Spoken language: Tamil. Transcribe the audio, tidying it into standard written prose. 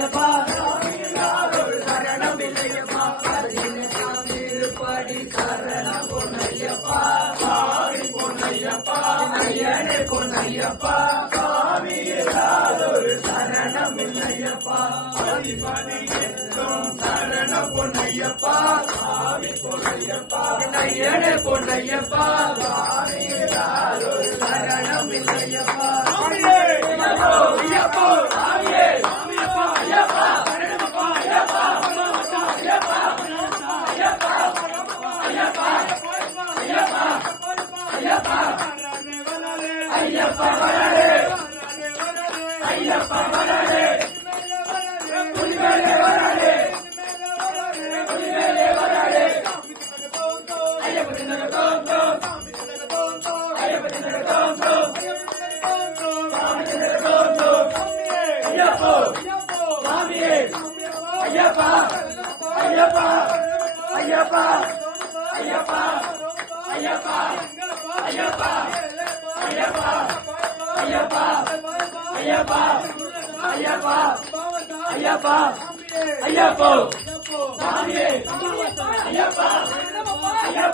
பொன்னையப்பா சரணம் இல்லையப்பா திருப்படி சரணம் பொன்னையப்பா சாமி பொன்னையப்பா ஐயனே பொன்னையப்பா சாமி இல்லாதொரு சரணம் இல்லையப்பா அதிபதி எங்கும் சரணம் பொன்னையப்பா சாமி பொன்னையப்பா ஐயனே பொன்னையப்பா சாமி இல்லாதொரு சரணம் இல்லையப்பா ஐயப்பா சாமியே சாமியப்பா ஐயப்பா சரணமப்பா ஐயப்பா ஐயப்பா ஐயப்பா ஐயப்பா ஐயப்பா ஐயப்பா ஐயப்பா வரலே ஐயப்பா வரலே புலிமேலே வரலே புலிமேலே வரலே ஐயப்பா தினக தோந்தோ ஐயப்பா தினக தோந்தோ சாமி தினக தோந்தோ ஐயப்பா சாமியே ஐயப்பா ஐயப்பா ஐயப்பா ஐயப்பா ஐயப்பா ஐயப்பா ஐயப்பா ஐயப்பா ஐயப்பா ஐயப்பா ஐயப்பா ஐயப்பா சாமியே ஐயப்பா